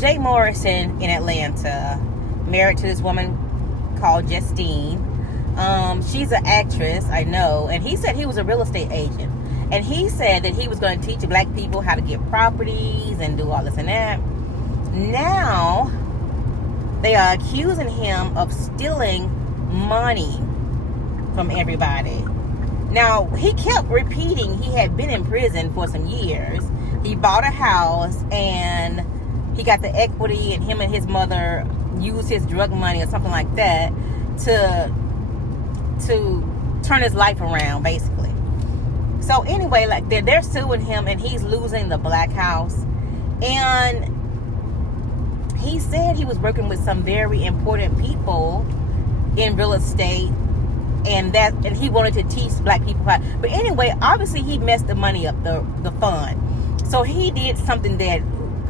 Jay Morrison in Atlanta, married to this woman called Justine. She's an actress, I know, and he said he was a real estate agent. And he said that he was going to teach black people how to get properties and do all this and that. Now, they are accusing him of stealing money from everybody. Now, he kept repeating he had been in prison for some years. He bought a house and he got the equity, and him and his mother used his drug money or something like that to turn his life around, basically. So anyway, like they're suing him, and he's losing the black house. And he said he was working with some very important people in real estate, and he wanted to teach black people how. But anyway, obviously he messed the money up, the fund. So he did something that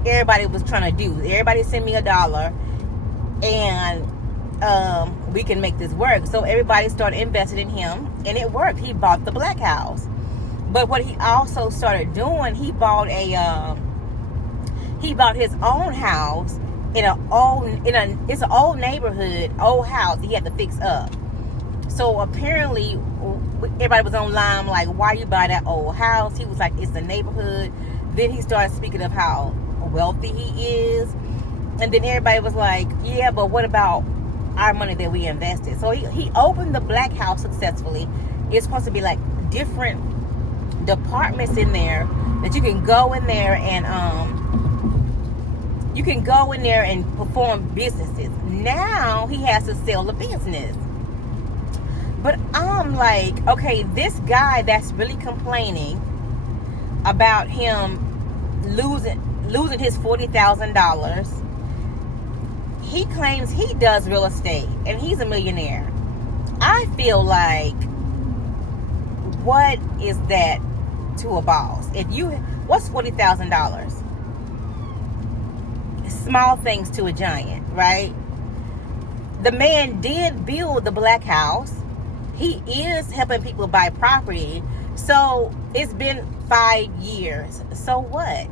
everybody was trying to do. Everybody send me $1, and we can make this work. So everybody started investing in him, and it worked. He bought the black house. But what he also started doing, he bought his own house it's an old neighborhood, old house he had to fix up. So apparently everybody was online like, why you buy that old house? He was like, it's the neighborhood. Then he started speaking of how wealthy he is, and then everybody was like, yeah, but what about our money that we invested? So he opened the black house successfully. It's supposed to be like different departments in there that you can go in there and perform businesses. Now he has to sell the business. But I'm like, okay, this guy that's really complaining about him losing his $40,000, he claims he does real estate and he's a millionaire. I feel like, what is that to a boss? What's $40,000? Small things to a giant, right? The man did build the black house. He is helping people buy property. So it's been 5 years. So what?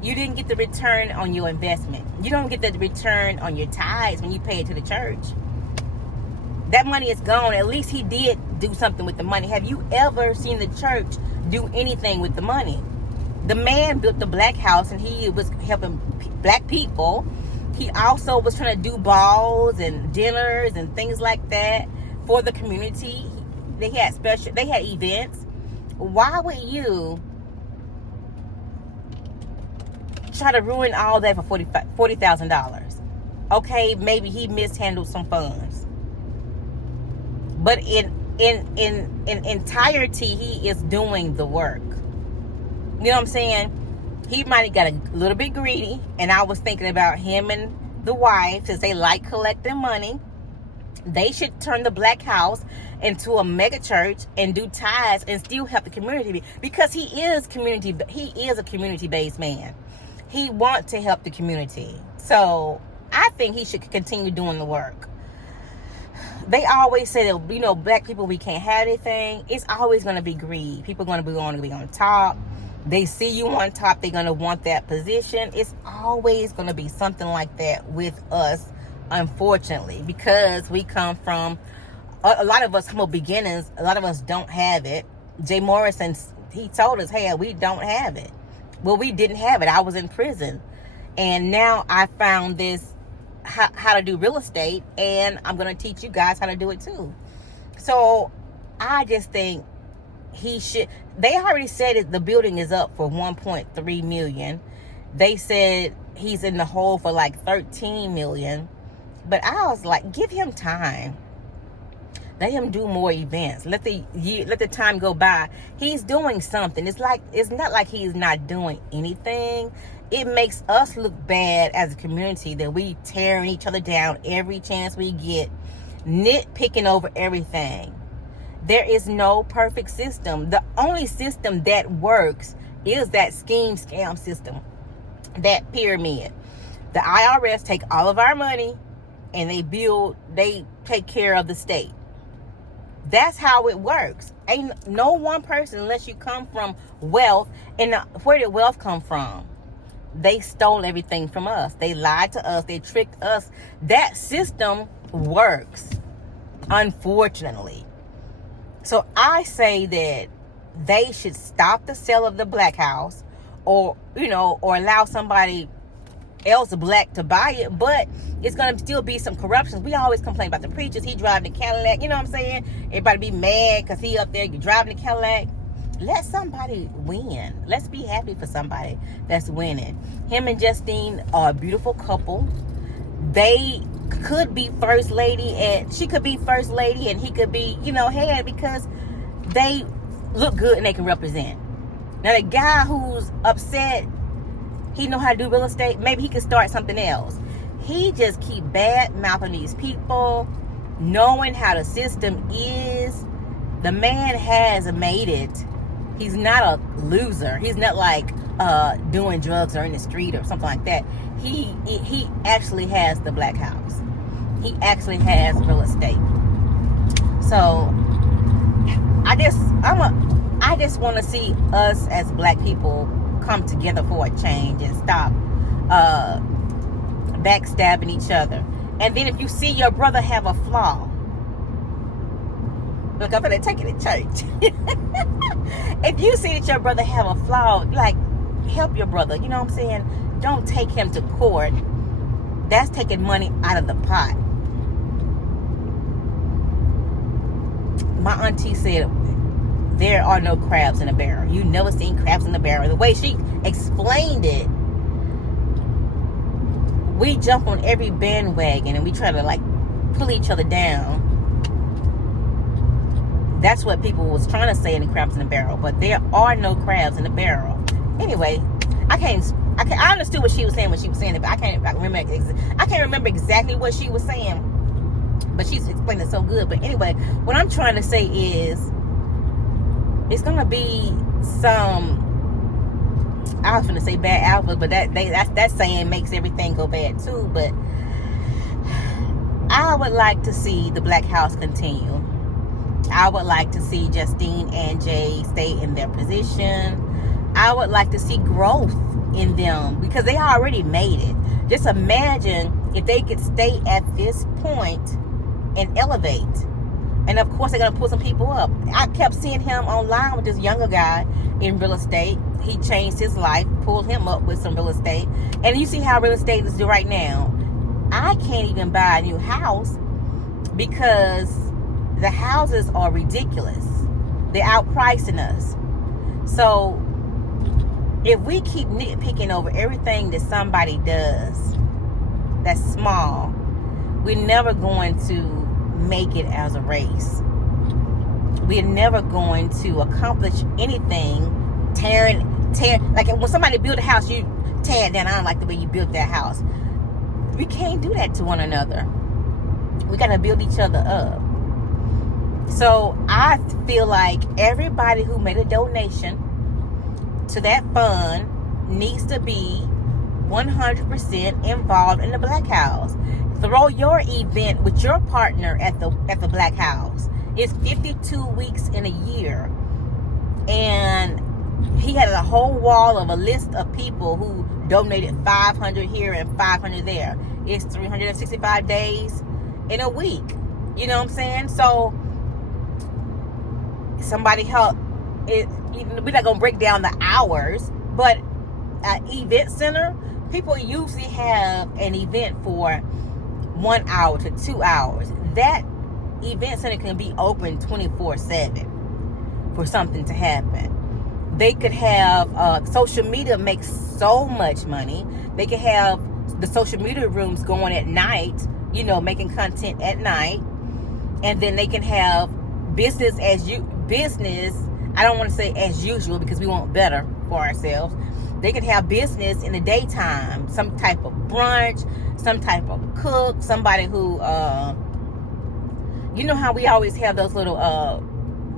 You didn't get the return on your investment. You don't get the return on your tithes when you pay it to the church. That money is gone. At least he did do something with the money. Have you ever seen the church do anything with the money? The man built the black house, and he was helping black people. He also was trying to do balls and dinners and things like that for the community. They had events. Why would you try to ruin all that for $40,000? Okay, maybe he mishandled some funds, but in entirety, he is doing the work. You know what I'm saying? He might have got a little bit greedy, and I was thinking about him and the wife, since they like collecting money. They should turn the black house into a mega church and do tithes and still help the community, because he is a community-based man. He wants to help the community. So I think he should continue doing the work. They always say that, black people, we can't have anything. It's always going to be greed. People are going to be on top. They see you on top, they're going to want that position. It's always going to be something like that with us, unfortunately, because we come from, a lot of us humble beginnings. A lot of us don't have it. Jay Morrison, he told us, hey, we don't have it. Well, we didn't have it. I was in prison, and now I found this, how to do real estate, and I'm going to teach you guys how to do it too. So I just think he should. They already said the building is up for $1.3 million. They said he's in the hole for like $13 million. But I was like, give him time. Let him do more events. Let the time go by. He's doing something. It's not like he's not doing anything. It makes us look bad as a community that we tearing each other down every chance we get, nitpicking over everything. There is no perfect system. The only system that works is that scam system, that pyramid. The IRS take all of our money and they take care of the state. That's how it works. Ain't no one person, unless you come from wealth. And where did wealth come from? they stole everything from us. They lied to us. They tricked us. That system works, unfortunately. So I say that they should stop the sale of the black house, or allow somebody else black to buy it. But it's going to still be some corruptions. We always complain about the preachers. He driving the Cadillac. You know what I'm saying? Everybody be mad because he up there driving the Cadillac. Let somebody win. Let's be happy for somebody that's winning. Him and Justine are a beautiful couple. They could be first lady, and she could be first lady, and he could be, head, because they look good and they can represent. Now the guy who's upset, he know how to do real estate. Maybe he could start something else. He just keep bad mouthing these people, knowing how the system is. The man has made it. He's not a loser. He's not like doing drugs or in the street or something like that. He actually has the black house. He actually has real estate. So I just want to see us as black people come together for a change and stop backstabbing each other. And then if you see your brother have a flaw, look, I'm gonna take it to church. If you see that your brother have a flaw, like, help your brother. You know what I'm saying? Don't take him to court. That's taking money out of the pot. My auntie said there are no crabs in a barrel. You never seen crabs in a barrel. The way she explained it, we jump on every bandwagon and we try to like pull each other down. That's what people was trying to say in the crabs in the barrel, but there are no crabs in the barrel. Anyway, I understood what she was saying when she was saying it, but I can't remember exactly what she was saying. But she's explained it so good. But anyway, what I'm trying to say is, it's gonna be some, I was gonna say bad alpha, but that saying makes everything go bad too. But I would like to see the black house continue. I would like to see Justine and Jay stay in their position. I would like to see growth in them because they already made it. Just imagine if they could stay at this point and elevate. And of course, they're going to pull some people up. I kept seeing him online with this younger guy in real estate. He changed his life, pulled him up with some real estate. And you see how real estate is doing right now. I can't even buy a new house because the houses are ridiculous. They're outpricing us. So if we keep nitpicking over everything that somebody does that's small, we're never going to make it as a race. We're never going to accomplish anything tearing. Like when somebody build a house, you tear it down. I don't like the way you built that house. We can't do that to one another. We got to build each other up. So I feel like everybody who made a donation to that fund needs to be 100% involved in the Black House. Throw your event with your partner at the Black House. It's 52 weeks in a year, and he had a whole wall of a list of people who donated 500 here and 500 there. It's 365 days in a week. You know what I'm saying? So somebody help it. We're not gonna break down the hours, but an event center, people usually have an event for 1 hour to 2 hours. That event center can be open 24/7 for something to happen. They could have social media makes so much money. They could have the social media rooms going at night, making content at night, and then they can have business. I don't want to say as usual because we want better for ourselves. They could have business in the daytime, some type of brunch, some type of cook, somebody who, how we always have those little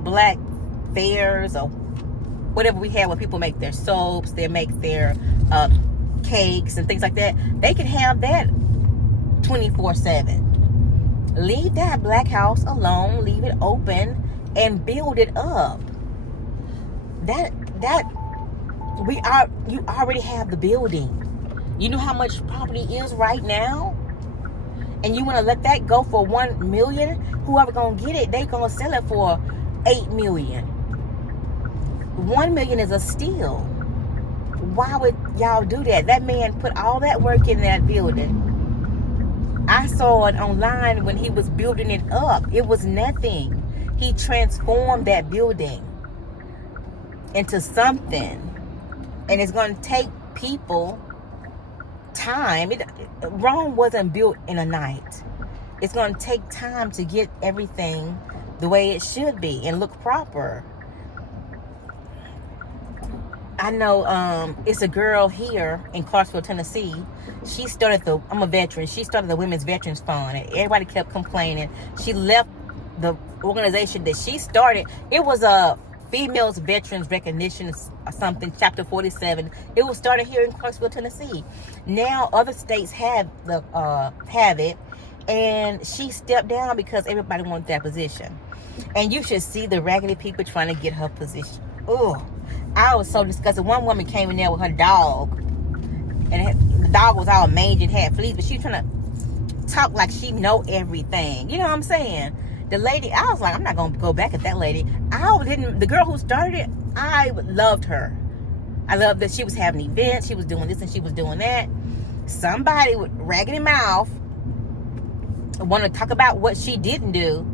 black fairs or whatever we have where people make their soaps, they make their cakes and things like that. They can have that 24/7. Leave that Black House alone, leave it open, and build it up. You already have the building. You know how much property is right now? And you want to let that go for $1 million? Whoever gonna get it, they gonna sell it for $8 million. $1 million is a steal. Why would y'all do that? That man put all that work in that building. I saw it online when he was building it up. It was nothing. He transformed that building into something. And it's going to take people time. Rome wasn't built in a night. It's going to take time to get everything the way it should be and look proper. I know it's a girl here in Clarksville, Tennessee. She started I'm a veteran. She started the Women's Veterans Fund, and everybody kept complaining. She left the organization that she started. It was a Females Veterans Recognition or something, Chapter 47. It was started here in Clarksville, Tennessee. Now other states have it, and she stepped down because everybody wanted that position. And you should see the raggedy people trying to get her position. Oh, I was so disgusted. One woman came in there with her dog, and the dog was all mangy and had fleas, but she was trying to talk like she know everything. You know what I'm saying? The lady, I was like, I'm not going to go back at that lady. The girl who started it, I loved her. I loved that she was having events. She was doing this and she was doing that. Somebody with raggedy mouth want to talk about what she didn't do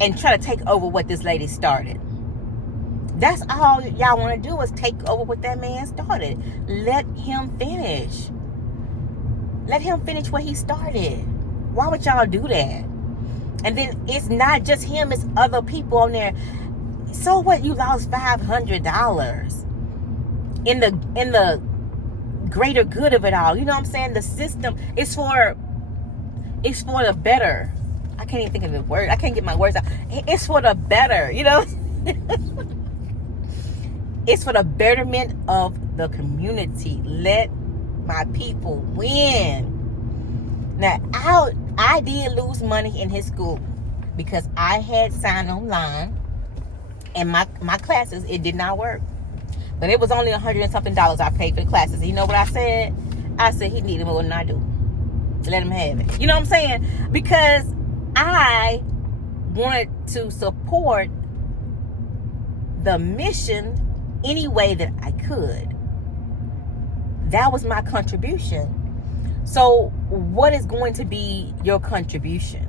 and try to take over what this lady started. That's all y'all want to do is take over what that man started. Let him finish. Let him finish what he started. Why would y'all do that? And then it's not just him, it's other people on there. So what, you lost $500 in the greater good of it all. You know what I'm saying? The system is for the better. I can't even think of the word. I can't get my words out. It's for the better, you know? It's for the betterment of the community. Let my people win. Now, I did lose money in his school because I had signed online and my classes, it did not work. But it was only $100 and something I paid for the classes. You know what I said? I said he needed more than I do. Let him have it. You know what I'm saying? Because I wanted to support the mission any way that I could. That was my contribution. So what is going to be your contribution?